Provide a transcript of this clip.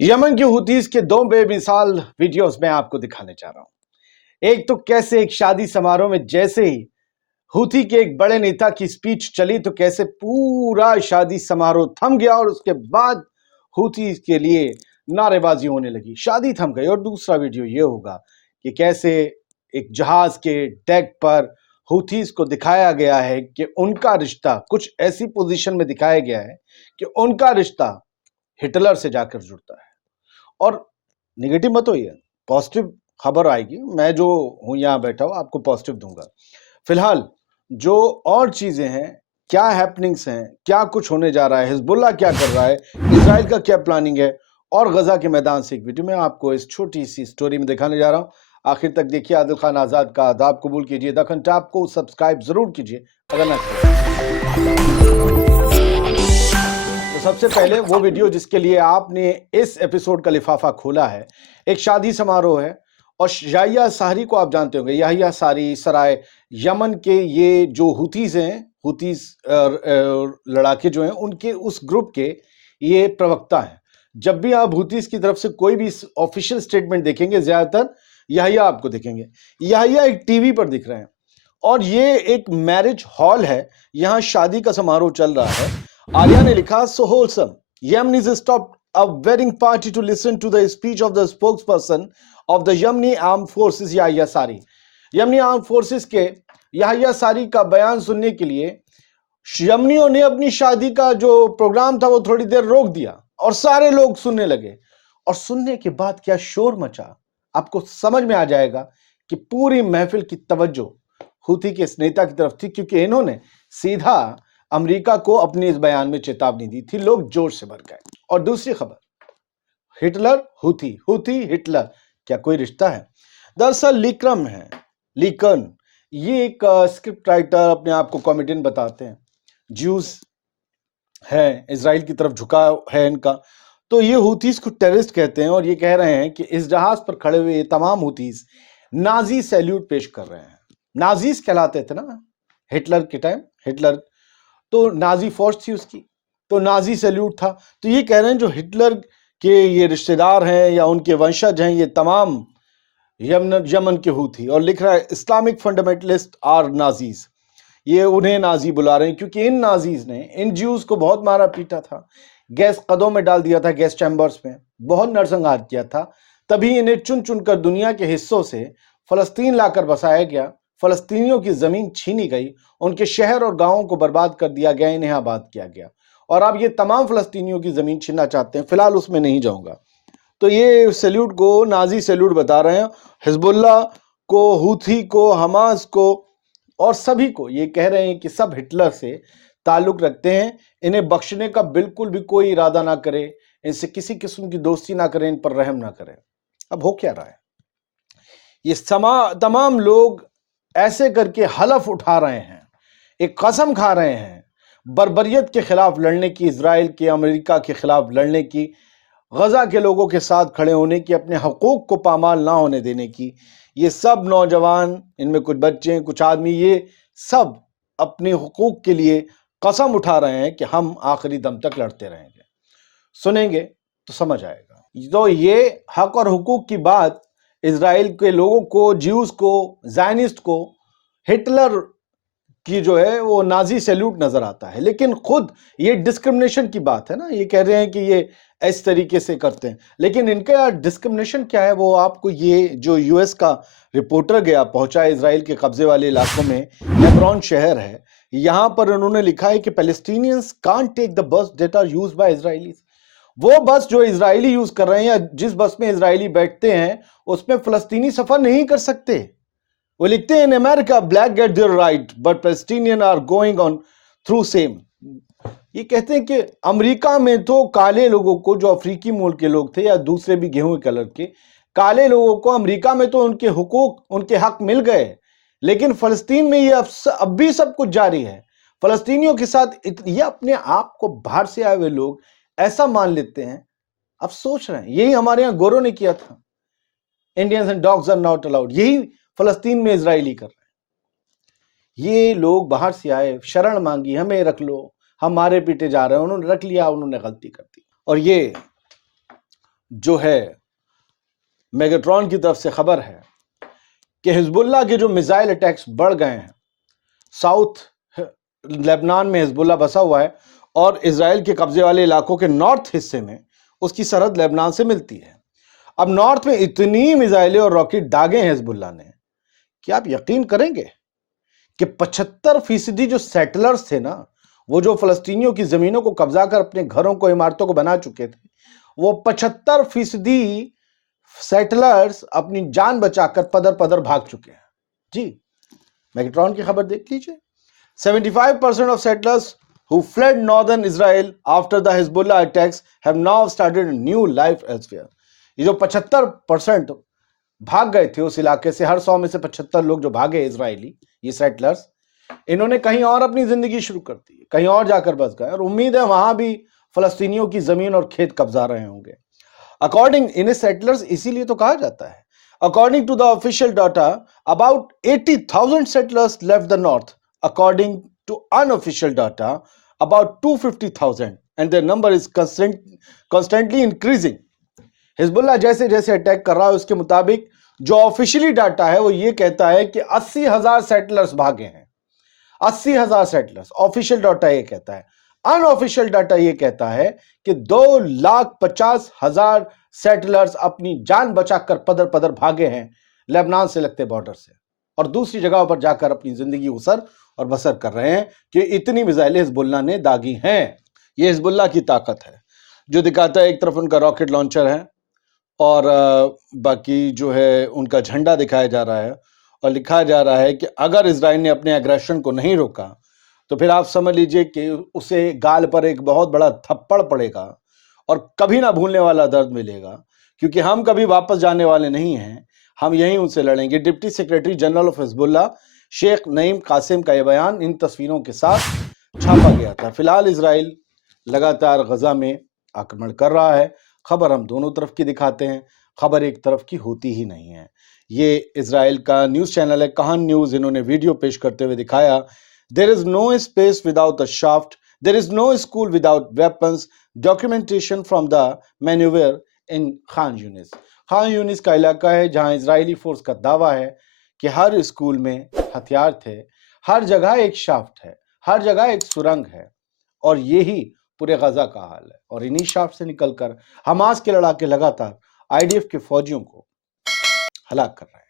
Yemen के Houthis के दो बेमिसाल वीडियोस मैं आपको दिखाने जा रहा हूं। एक तो कैसे एक शादी समारोह में जैसे ही हुती के एक बड़े नेता की स्पीच चली तो कैसे पूरा शादी समारोह थम गया और उसके बाद हुती के लिए नारेबाजी होने लगी, शादी थम गई। और दूसरा वीडियो ये होगा कि कैसे एक जहाज के डेक पर हुतीस को दिखाया गया है कि उनका रिश्ता कुछ ऐसी पोजीशन में दिखाया गया है कि उनका रिश्ता हिटलर से जाकर जुड़ता है। और निगेटिव मत होइए, पॉजिटिव खबर आएगी। मैं जो हूं यहां बैठा हूं आपको पॉजिटिव दूंगा। फिलहाल जो और चीजें हैं, क्या हैपनिंग्स हैं, क्या कुछ होने जा रहा है, हिजबुल्लाह क्या कर रहा है, इजराइल का क्या प्लानिंग है, और गजा के मैदान से एक वीडियो मैं आपको इस छोटी सी स्टोरी में दिखाने जा रहा हूं। आखिर तक देखिए। आदिल खान आजाद का आदाब कबूल कीजिए। दखन टैप को सब्सक्राइब जरूर कीजिए अगर ना किया। तो सबसे पहले वो वीडियो जिसके लिए आपने इस एपिसोड का लिफाफा खोला है, एक शादी समारोह है। और याहिया सारी को आप जानते होंगे, याहिया सारी सराय यमन के ये जो हुतीज हैं, हुतीज लड़ाके जो हैं उनके उस ग्रुप के ये प्रवक्ता हैं। जब भी आप हुतीज की तरफ से कोई भी ऑफिशियल स्टेटमेंट देखेंगे ज्यादातर याहिया आपको दिखेंगे। याहिया एक टीवी पर दिख रहे हैं और ये एक मैरिज हॉल है, यहां शादी का समारोह चल रहा है। आर्या ने लिखा, so wholesome Yemenis stopped a wedding party to listen to the speech of the spokesperson of the Yemeni Armed Forces Yahya Saree. Yemeni arm forces के याहिया सारी का बयान सुनने के लिए यमनियों ने अपनी शादी का जो प्रोग्राम था वो थोड़ी देर रोक दिया और सारे लोग सुनने लगे। और सुनने के बाद क्या शोर मचा, आपको समझ में आ जाएगा कि पूरी महफिल की तवज्जो हुती के इस नेता की तरफ थी, क्योंकि इन्होंने सीधा अमेरिका को अपने इस बयान में चेतावनी दी थी। लोग जोर से भर गए। और दूसरी खबर, हिटलर हुती, हुती हिटलर, क्या कोई रिश्ता है? दरअसल लिक्रम है, लिकन, ये एक स्क्रिप्ट राइटर, अपने आप को कॉमेडियन बताते हैं, ज्यूज है, इजराइल की तरफ झुकाव है इनका। तो ये हुतीस को टेररिस्ट कहते हैं और ये कह रहे हैं कि इस जहाज पर खड़े हुए ये तमाम हुतीस नाजी सैल्यूट पेश कर रहे हैं। नाजीज कहलाते थे ना हिटलर के टाइम, हिटलर तो नाजी फोर्स थी उसकी, तो नाजी सैल्यूट था। तो ये कह रहे हैं जो हिटलर के ये रिश्तेदार हैं या उनके वंशज हैं, ये तमाम यमन के हुती। और लिख रहा है, इस्लामिक फंडामेंटलिस्ट आर नाजीज, ये उन्हें नाजी बुला रहे हैं क्योंकि इन नाजीज ने इन ज्यूज को बहुत मारा पीटा था, गैस कदों में डाल दिया था, गैस चैम्बर्स में बहुत नरसंहार किया था। तभी इन्हें चुन चुनकर दुनिया के हिस्सों से फलस्तीन लाकर बसाया गया, फलस्तीनियों की जमीन छीनी गई, उनके शहर और गांवों को बर्बाद कर दिया गया, इन्हें आबाद किया गया। और अब ये तमाम फलस्तीनियों की जमीन छीनना चाहते हैं। फिलहाल उसमें नहीं जाऊंगा। तो ये सैल्यूट को नाजी सैल्यूट बता रहे हैं, हिजबुल्लाह को, हूथी को, हमास को और सभी को ये कह रहे हैं कि सब हिटलर से ताल्लुक रखते हैं, इन्हें बख्शने का बिल्कुल भी कोई इरादा ना करें, इनसे किसी किस्म की दोस्ती ना करें, इन पर रहम ना करें। अब हो क्या रहा है, ये तमाम लोग ऐसे करके हलफ उठा रहे हैं, एक कसम खा रहे हैं बर्बरियत के खिलाफ लड़ने की, इजराइल के, अमेरिका के खिलाफ लड़ने की, गजा के लोगों के साथ खड़े होने की, अपने हकूक को पामाल ना होने देने की। ये सब नौजवान, इनमें कुछ बच्चे, कुछ आदमी, ये सब अपने हकूक के लिए कसम उठा रहे हैं कि हम आखिरी दम तक लड़ते रहेंगे। सुनेंगे तो समझ आएगा। तो ये हक और हुकूक की बात इजराइल के लोगों को, ज्यूज को, ज़ायनिस्ट को, हिटलर की जो है वो नाजी सैल्यूट नजर आता है। लेकिन खुद ये डिस्क्रिमिनेशन की बात है ना, ये कह रहे हैं कि ये इस तरीके से करते हैं, लेकिन इनका डिस्क्रिमिनेशन क्या है वो आपको, ये जो यूएस का रिपोर्टर गया पहुंचा इजराइल के कब्जे वाले इलाकों में, हेब्रोन शहर है, यहां पर उन्होंने लिखा है कि Palestinians can't take the bus that are used by Israelis. वो बस जो इजरायली यूज कर रहे हैं या जिस बस में इजरायली बैठते हैं उसमें फलस्तीनी सफर नहीं कर सकते। वो लिखते हैं, in America black get their right but Palestinian are going on through same. ये कहते हैं कि अमेरिका में तो काले लोगों को, जो अफ्रीकी मूल के लोग थे या दूसरे भी गेहूं कलर के काले लोगों को, अमेरिका में तो उनके हुकूक, उनके हक मिल गए, लेकिन फलस्तीन में ये अब भी सब कुछ जारी है। फलस्तीनियों के साथ ये अपने आप को बाहर से आए हुए लोग ऐसा मान लेते हैं। अब सोच रहे हैं यही हमारे यहां गोरों ने किया था, Indians and dogs are not allowed, यही फलस्तीन में इजरायली कर रहे हैं। ये लोग बाहर से आए, शरण मांगी, हमें रख लो, हम मारे पीटे जा रहे हैं, उन्होंने रख लिया, उन्होंने गलती कर दी। और ये जो है मेगाट्रॉन की तरफ से खबर है कि हिजबुल्लाह के जो मिसाइल अटैक्स बढ़ गए हैं। साउथ लेबनान में हिजबुल्लाह बसा हुआ है और इजराइल के कब्जे वाले इलाकों के नॉर्थ हिस्से में उसकी सरहद लेबनान से मिलती है। अब नॉर्थ में इतनी मिसाइलें और रॉकेट दागे हैं हिजबुल्लाह ने कि आप यकीन करेंगे कि 75% जो सेटलर्स थे ना, वो जो फलस्तीनियों की जमीनों को कब्जा कर अपने घरों को, इमारतों को बना चुके थे, वो 75% सेटलर्स अपनी जान बचाकर पदर पदर भाग चुके हैं। जी, मैगट्रॉन की खबर देख लीजिए। 75% of settlers who fled northern Israel after the Hezbollah attacks have now started a new life elsewhere. ये जो 75% भाग गए थे उस इलाके से, हर 100 में से 75 लोग जो भागे इजरायली, ये सेटलर्स, इन्होंने कहीं और अपनी जिंदगी शुरू कर दी, कहीं और जाकर बस गए और उम्मीद है वहां भी फलस्तीनियों की जमीन और खेत कब्जा रहे होंगे। अकॉर्डिंग इन्हें सेटलर्स इसीलिए तो कहा जाता है। According to the official data, about 80,000 settlers left the north. According to unofficial data, about 250,000, and their number is constantly increasing. Hezbollah जैसे जैसे अटैक कर रहा है उसके मुताबिक जो ऑफिशियली डाटा है वो ये कहता है कि 80,000 सेटलर्स भागे हैं। 80,000 सेटलर्स, ऑफिशियल डाटा ये कहता है। अनऑफिशियल डाटा ये कहता है कि 2,50,000 सेटलर्स अपनी जान बचाकर पदर पदर भागे हैं लेबनान से लगते बॉर्डर से और दूसरी जगहों पर जाकर अपनी जिंदगी उसर और बसर कर रहे हैं कि इतनी मिसाइलें हिजबुल्लाह ने दागी हैं। ये हिजबुल्लाह की ताकत है जो दिखाता है, एक तरफ उनका रॉकेट लॉन्चर है और बाकी जो है उनका झंडा दिखाया जा रहा है और लिखा जा रहा है कि अगर इजराइल ने अपने एग्रेशन को नहीं रोका तो फिर आप समझ लीजिए कि उसे गाल पर एक बहुत बड़ा थप्पड़ पड़ेगा और कभी ना भूलने वाला दर्द मिलेगा, क्योंकि हम कभी वापस जाने वाले नहीं हैं, हम यहीं उनसे लड़ेंगे। Deputy secretary general of Hezbollah Sheikh Naim Qassem का यह बयान इन तस्वीरों के साथ छापा गया था। फिलहाल इजराइल लगातार गजा में आक्रमण कर रहा है। खबर हम दोनों तरफ की दिखाते हैं, खबर एक तरफ की होती ही नहीं है। ये इजराइल का न्यूज चैनल है कहान न्यूज, इन्होंने वीडियो पेश करते हुए दिखाया, there is no space without a shaft, there is no school without weapons, documentation from the manoeuvre in Khan Younis. Khan Younis का इलाका है जहां इजरायली फोर्स का दावा है कि हर स्कूल में हथियार थे, हर जगह एक शाफ्ट है, हर जगह एक सुरंग है और यही पूरे गजा का हाल है। और इन्हीं शाफ्ट से निकलकर हमास के लड़ाके लगातार आईडीएफ के फौजियों को हलाक कर रहे हैं।